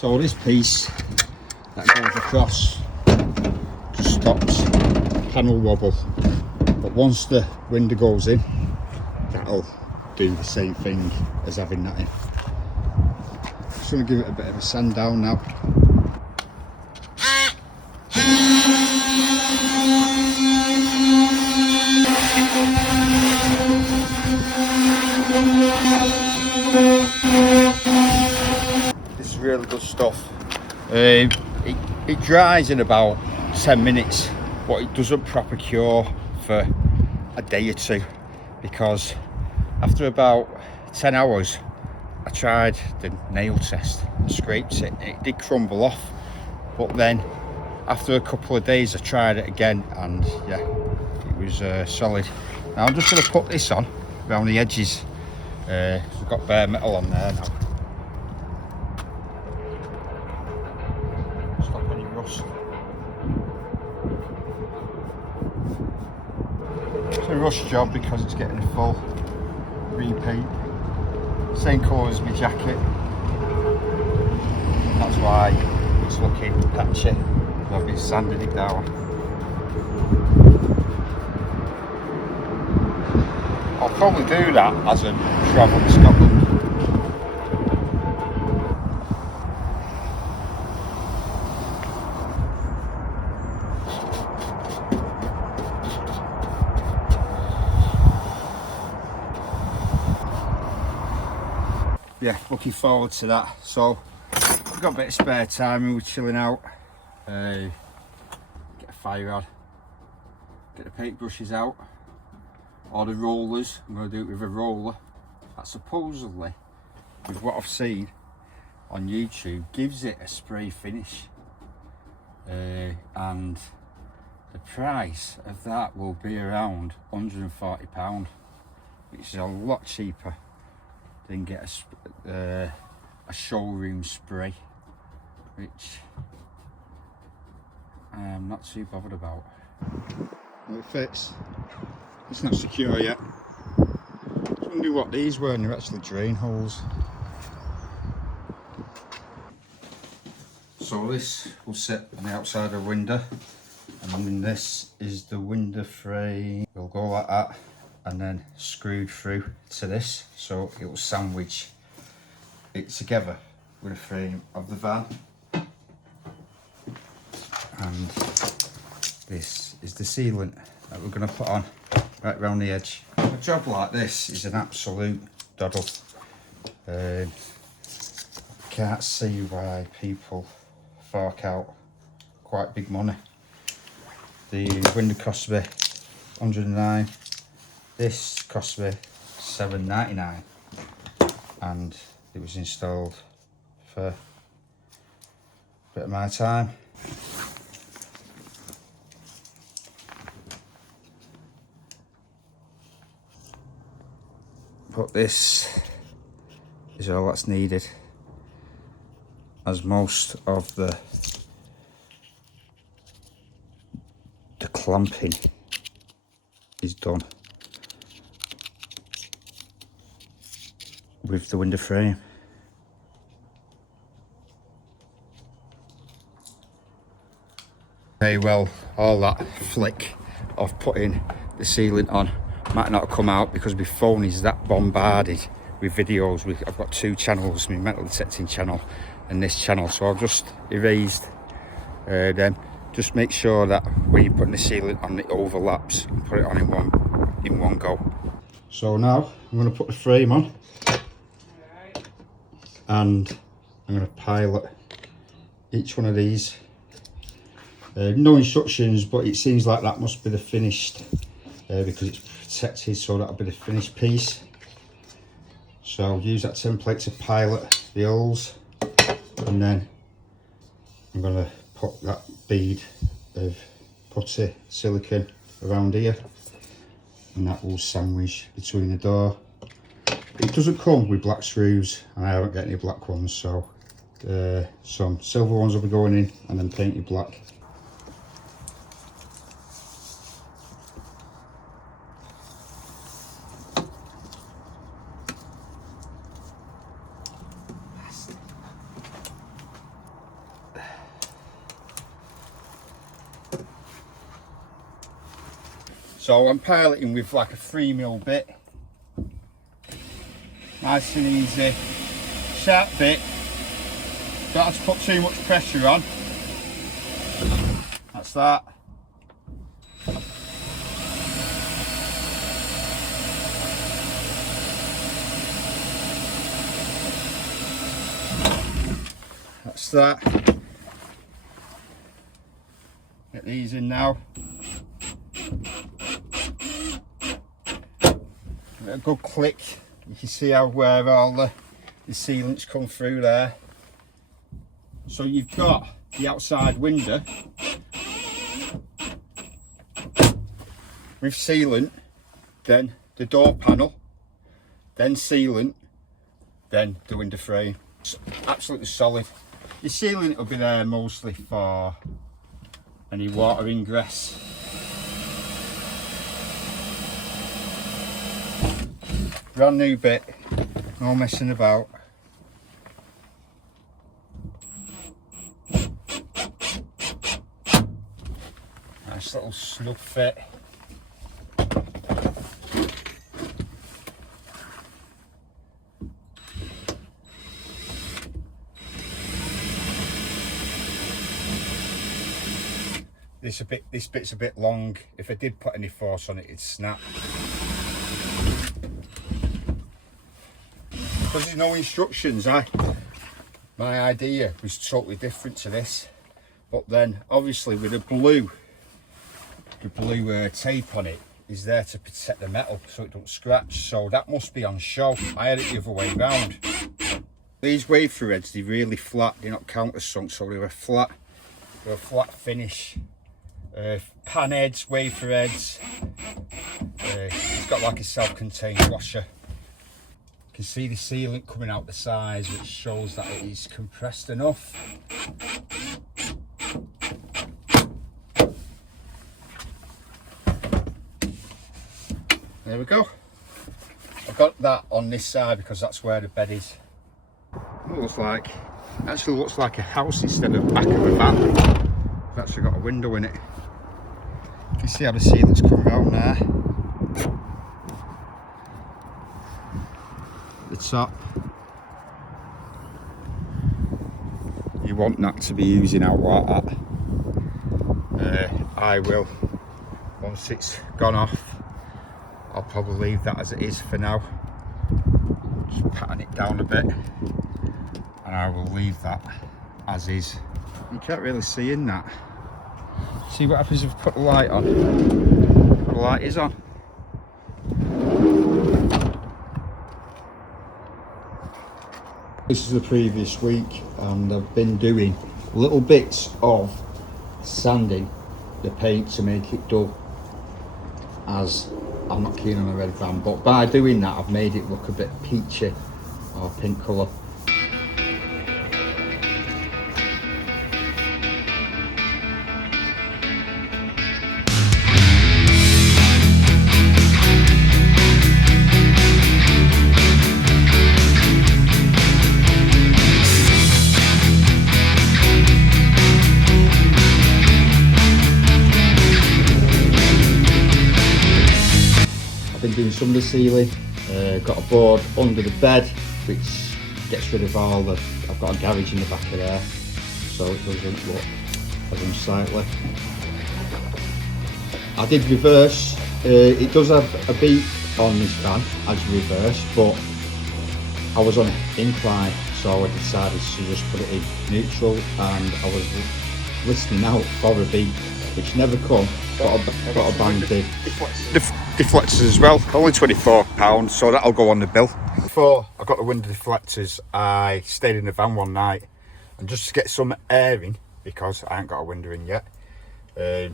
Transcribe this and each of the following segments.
So this piece that goes across just stops panel wobble, but once the window goes in, that'll do the same thing as having that in. Just going to give it a bit of a sand down now. Really good stuff. It dries in about 10 minutes, but it doesn't proper cure for a day or two, because after about 10 hours I tried the nail test and scraped it. It did crumble off, but then after a couple of days I tried it again and yeah, it was solid. Now I'm just going to put this on around the edges. I've got bare metal on there now. Stop any rust. It's a rush job because it's getting a full repaint. Same colour as my jacket. That's why it's looking patchy. I've been sanding it down. I'll probably do that as a travel to Scotland. Yeah, looking forward to that. So I've got a bit of spare time and we're chilling out. Get a fire on, get the paintbrushes out, or the rollers. I'm going to do it with a roller that supposedly, with what I've seen on YouTube, gives it a spray finish. And The price of that will be around £140, which is a lot cheaper than get a showroom spray, which I am not too bothered about. Well, it fits. It's not secure yet. I was wondering what these were, and they're actually drain holes. So this will sit on the outside of the window, and then this is the window frame. Will go like that and then screwed through to this, so it will sandwich it together with the frame of the van. And this is the sealant that we're going to put on right round the edge. A job like this is an absolute doddle. Can't see why people fork out quite big money. The window cost me £109. This cost me £7.99, and it was installed for a bit of my time. But this is all that's needed, as most of the clamping is done with the window frame. Okay, well, all that flick of putting the sealant on might not have come out because my phone is that bombarded with videos. I've got two channels, my metal detecting channel and this channel, so I've just erased them. Just make sure that when you're putting the sealant on, it overlaps and put it on in one go. So now I'm going to put the frame on, and I'm going to pilot each one of these. No instructions, but it seems like that must be the finished, because it's protected, so that'll be the finished piece. So I'll use that template to pilot the holes, and then I'm going to put that bead of putty silicone around here, and that will sandwich between the door. It doesn't come with black screws, and I haven't got any black ones, so some silver ones will be going in and then painted black. So I'm piloting with like a 3mm bit. Nice and easy. Sharp bit. Don't have to put too much pressure on. That's that. That's that. Get these in now. A good click. You can see how where all the sealants come through there. So you've got the outside window with sealant, then the door panel, then sealant, then the window frame. It's absolutely solid. Your sealant will be there mostly for any water ingress. Brand new bit, no messing about. Nice little snug fit. This bit's a bit long. If I did put any force on it, it'd snap. Because there's no instructions, my idea was totally different to this. But then obviously with the blue tape on it is there to protect the metal so it don't scratch, so that must be on show. I had it the other way round. These wave through heads, they're really flat, they're not countersunk, so they're a flat finish pan heads, wafer heads. It's got like a self-contained washer. You can see the sealant coming out the sides, which shows that it is compressed enough. There we go. I've got that on this side because that's where the bed is. It looks like, actually looks like a house instead of back of a van. It's actually got a window in it. You can see how the sealant's come around there. The top. You want that to be oozing out like that. I will, once it's gone off, I'll probably leave that as it is for now. Just patting it down a bit, and I will leave that as is. You can't really see in that. See what happens if I put the light on? The light is on. This is the previous week, and I've been doing little bits of sanding the paint to make it dull, as I'm not keen on a red van, but by doing that I've made it look a bit peachy or pink colour. Doing some of the ceiling, got a board under the bed which gets rid of all the, I've got a garage in the back of there so it doesn't look as unsightly. I did reverse, it does have a beep on this van as reverse, but I was on an incline so I decided to just put it in neutral, and I was listening out for a beep which never come, but a bang did. Deflectors as well, only £24, so that'll go on the bill. Before I got the window deflectors, I stayed in the van one night, and just to get some air in, because I ain't got a window in yet, I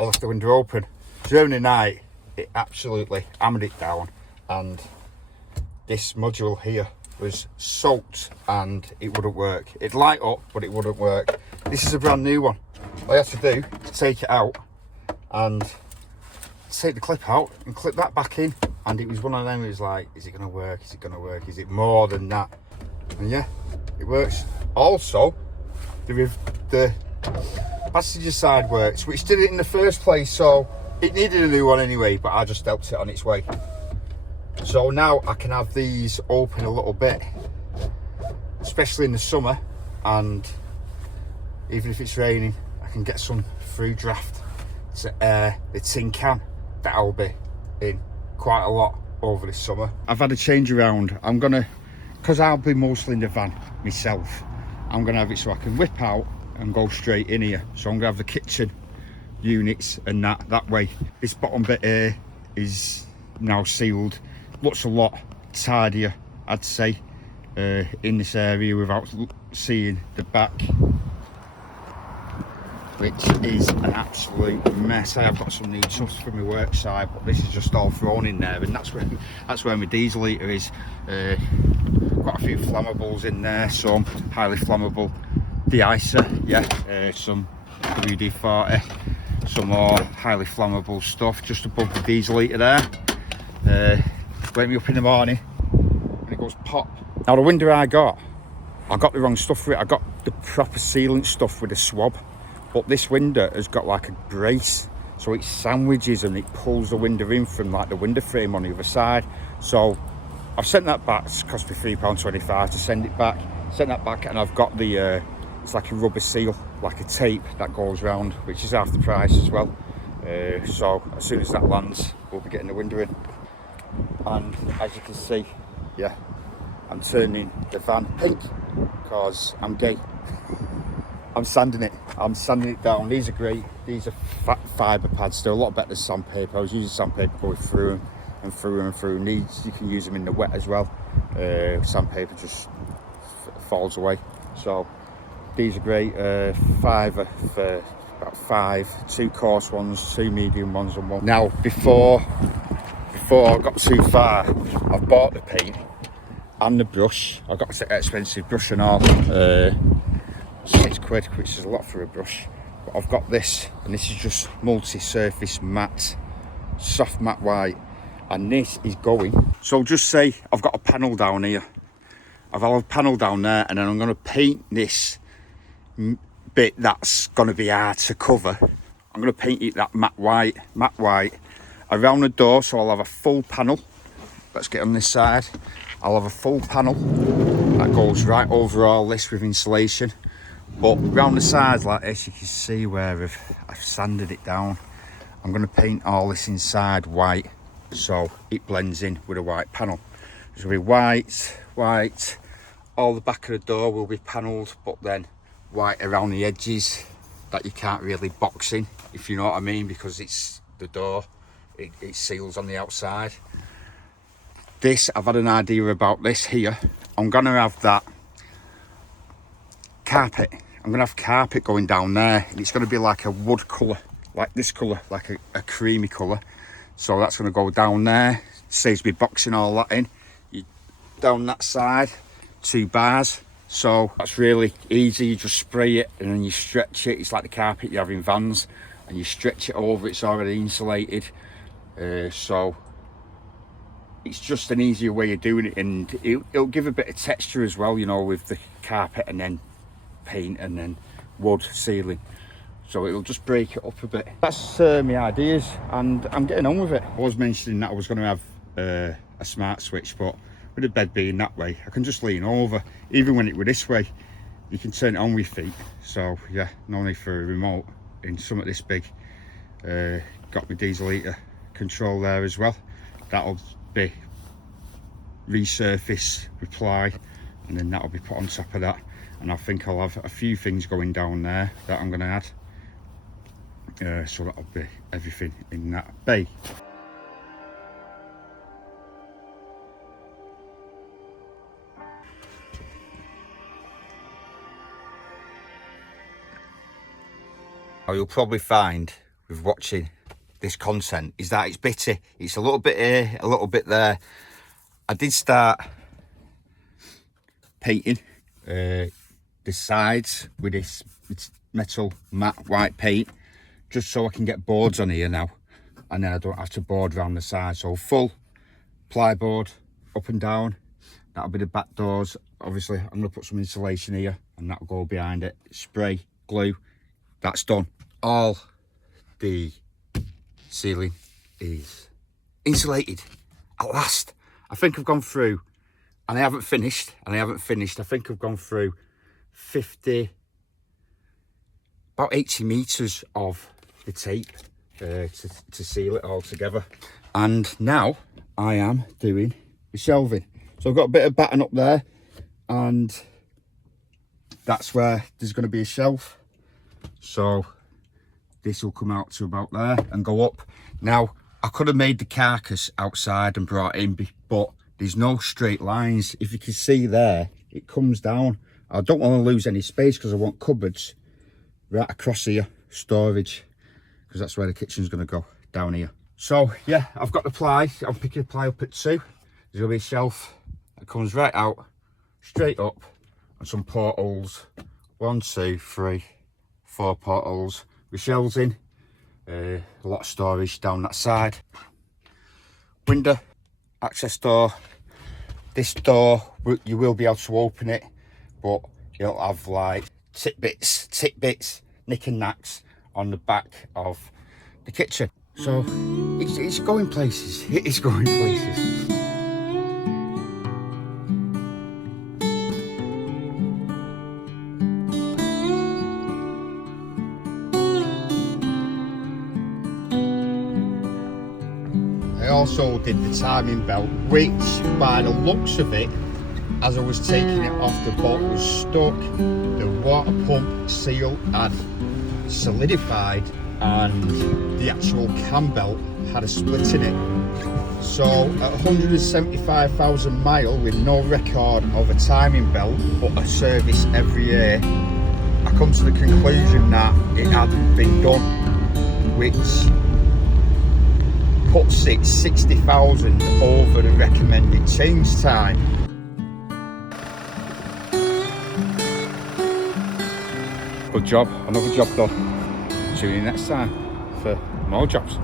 left the window open. During the night, it absolutely hammered it down, and this module here was soaked and it wouldn't work. It'd light up, but it wouldn't work. This is a brand new one. All I had to do is take it out and take the clip out and clip that back in, and it was one of them. It was like, is it going to work? Is it going to work? Is it more than that? And yeah, it works. Also, the passenger side works, which did it in the first place, so it needed a new one anyway, but I just helped it on its way. So now I can have these open a little bit, especially in the summer, and even if it's raining, I can get some through draft to air the tin can that I'll be in quite a lot over this summer. I've had a change around. I'm gonna, because I'll be mostly in the van myself, I'm gonna have it so I can whip out and go straight in here. So I'm gonna have the kitchen units and that way. This bottom bit here is now sealed. Looks a lot tidier, I'd say, in this area without seeing the back, which is an absolute mess. I have got some new tubs for my work side, but this is just all thrown in there, and that's where my diesel heater is. Got a few flammables in there, some highly flammable de-icer, yeah, some WD-40, some more highly flammable stuff just above the diesel heater there. Wake me up in the morning and it goes pop. Now the window I got the wrong stuff for it. I got the proper sealant stuff with a swab, but this window has got like a brace, so it sandwiches and it pulls the window in from like the window frame on the other side. So I've sent that back. It's cost me £3.25 to send it back. Sent that back, and I've got the it's like a rubber seal, like a tape that goes round, which is half the price as well. So as soon as that lands, we'll be getting the window in. And as you can see, yeah, I'm turning the van pink because I'm gay. I'm sanding it down. These are great. These are fibre pads. They're a lot better than sandpaper. I was using sandpaper going through them and through them and through. And these, you can use them in the wet as well. Sandpaper just falls away. So these are great. Fiver for about 5, 2 coarse ones, 2 medium ones and one. Now before I got too far, I've bought the paint and the brush. I got an expensive brush and all, £6, which is a lot for a brush. But I've got this, and this is just multi-surface matte, soft matte white, and this is going. So just say I've got a panel down here. I've got a panel down there, and then I'm going to paint this bit that's going to be hard to cover. I'm going to paint it that matte white around the door, so I'll have a full panel. Let's get on this side. I'll have a full panel that goes right over all this with insulation, but round the sides like this, you can see where I've sanded it down. I'm going to paint all this inside white so it blends in with a white panel. It's going to be white. All the back of the door will be panelled, but then white around the edges that you can't really box in, if you know what I mean, because it's the door, it seals on the outside. This, I've had an idea about this here. I'm going to have that carpet. I'm going to have carpet going down there, and it's going to be like a wood colour, like this colour, like a creamy colour. So that's going to go down there. Saves me boxing all that in. Down that side, 2 bars. So that's really easy. You just spray it and then you stretch it. It's like the carpet you have in vans, and you stretch it over. It's already insulated. So it's just an easier way of doing it, and it'll give a bit of texture as well, you know, with the carpet and then paint and then wood ceiling. So it'll just break it up a bit. That's my ideas, and I'm getting on with it. I was mentioning that I was going to have a smart switch, but with the bed being that way, I can just lean over. Even when it were this way, you can turn it on with your feet. So yeah, no need for a remote in something this big. Got my diesel heater control there as well. That'll be resurface, reply, and then that'll be put on top of that. And I think I'll have a few things going down there that I'm going to add. So that'll be everything in that bay. What you'll probably find with watching this content is that it's bitty. It's a little bit here, a little bit there. I did start painting the sides with this metal matte white paint, just so I can get boards on here now, and then I don't have to board around the side. So full plyboard up and down. That'll be the back doors. Obviously I'm going to put some insulation here, and that'll go behind it. Spray, glue, that's done. All the ceiling is insulated at last. I think I've gone through, and I haven't finished, I think I've gone through 50, about 80 meters of the tape to seal it all together. And now I am doing the shelving. So I've got a bit of batten up there, and that's where there's going to be a shelf. So this will come out to about there and go up. Now, I could have made the carcass outside and brought in, but there's no straight lines. If you can see there, it comes down. I don't want to lose any space because I want cupboards right across here, storage, because that's where the kitchen's going to go, down here. So yeah, I've got the ply. I'm picking the ply up at 2. There's going to be a shelf that comes right out, straight up, and some portholes. 1, 2, 3, 4 portholes with shelves in. A lot of storage down that side. Window, access door. This door, you will be able to open it, but you'll have like tidbits, nick and knacks on the back of the kitchen. So it's going places. It is going places. I also did the timing belt, which by the looks of it, as I was taking it off, the bolt was stuck. The water pump seal had solidified, and the actual cam belt had a split in it. So at 175,000 miles with no record of a timing belt, but a service every year, I come to the conclusion that it hadn't been done, which puts it 60,000 over the recommended change time. Good job, another job done. Tune in next time for more jobs.